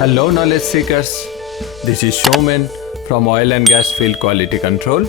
Hello knowledge seekers, this is Showman from Oil and Gas Field Quality Control.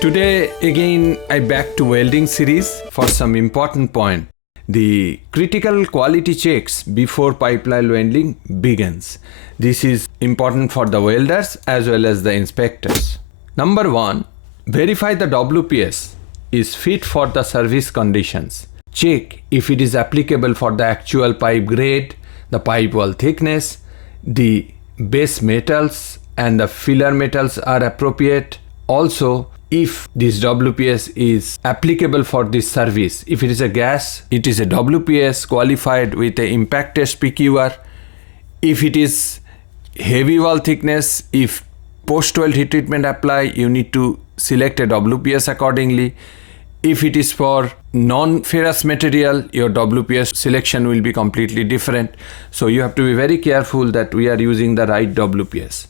Today again I back to welding series for some important point. The critical quality checks before pipeline welding begins. This is important for the welders as well as the inspectors. Number 1, verify the WPS is fit for the service conditions. Check if it is applicable for the actual pipe grade, the pipe wall thickness, the base metals and the filler metals are appropriate. Also, if this WPS is applicable for this service, if it is a gas, it is a WPS qualified with a impact test PQR. If it is heavy wall thickness, if post-weld heat treatment apply, you need to select a WPS accordingly. If it is for non-ferrous material, your WPS selection will be completely different. So you have to be very careful that we are using the right WPS.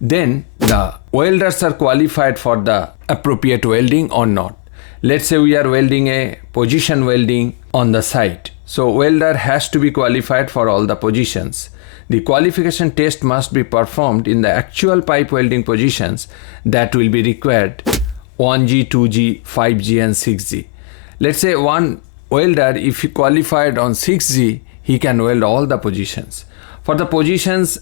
Then the welders are qualified for the appropriate welding or not. Let's say we are welding a position welding on the site. So welder has to be qualified for all the positions. The qualification test must be performed in the actual pipe welding positions that will be required: 1G, 2G, 5G and 6G. Let's say one welder, if he qualified on 6G, he can weld all the positions. For the positions,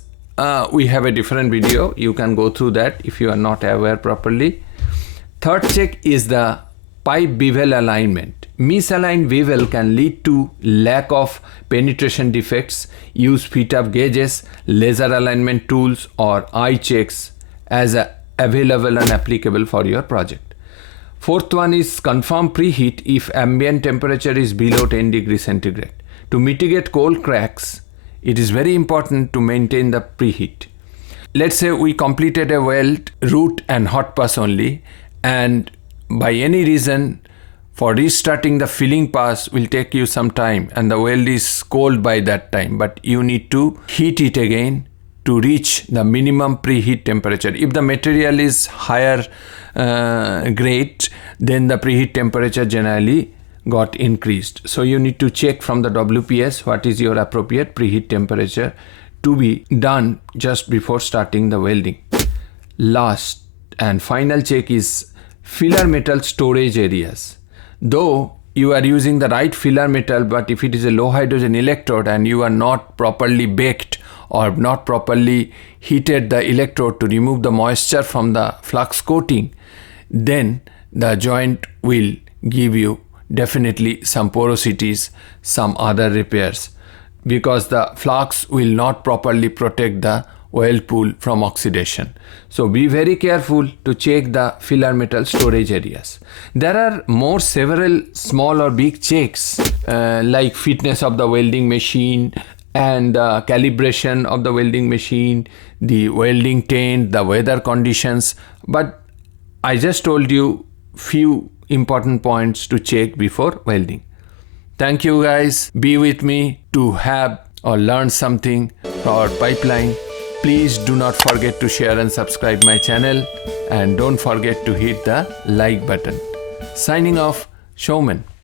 we have a different video. You can go through that if you are not aware properly. Third check is the pipe bevel alignment. Misaligned bevel can lead to lack of penetration defects. Use fit-up gauges, laser alignment tools or eye checks as available and applicable for your project. Fourth one is confirm preheat if ambient temperature is below 10 degrees centigrade. To mitigate cold cracks, it is very important to maintain the preheat. Let's say we completed a weld, root and hot pass only, and by any reason for restarting the filling pass will take you some time and the weld is cold by that time, but you need to heat it again to reach the minimum preheat temperature. If the material is higher grade, then the preheat temperature generally got increased. So you need to check from the WPS what is your appropriate preheat temperature to be done just before starting the welding. Last and final check is filler metal storage areas. Though you are using the right filler metal, but if it is a low hydrogen electrode and you are not properly baked or not properly heated the electrode to remove the moisture from the flux coating, then the joint will give you definitely some porosities, some other repairs, because the flux will not properly protect the weld pool from oxidation. So be very careful to check the filler metal storage areas. There are several small or big checks like fitness of the welding machine and calibration of the welding machine, the welding tent, the weather conditions, but I just told you few important points to check before welding. Thank you guys. Be with me to have or learn something for our pipeline. Please do not forget to share and subscribe my channel, and don't forget to hit the like button. Signing off, Showman.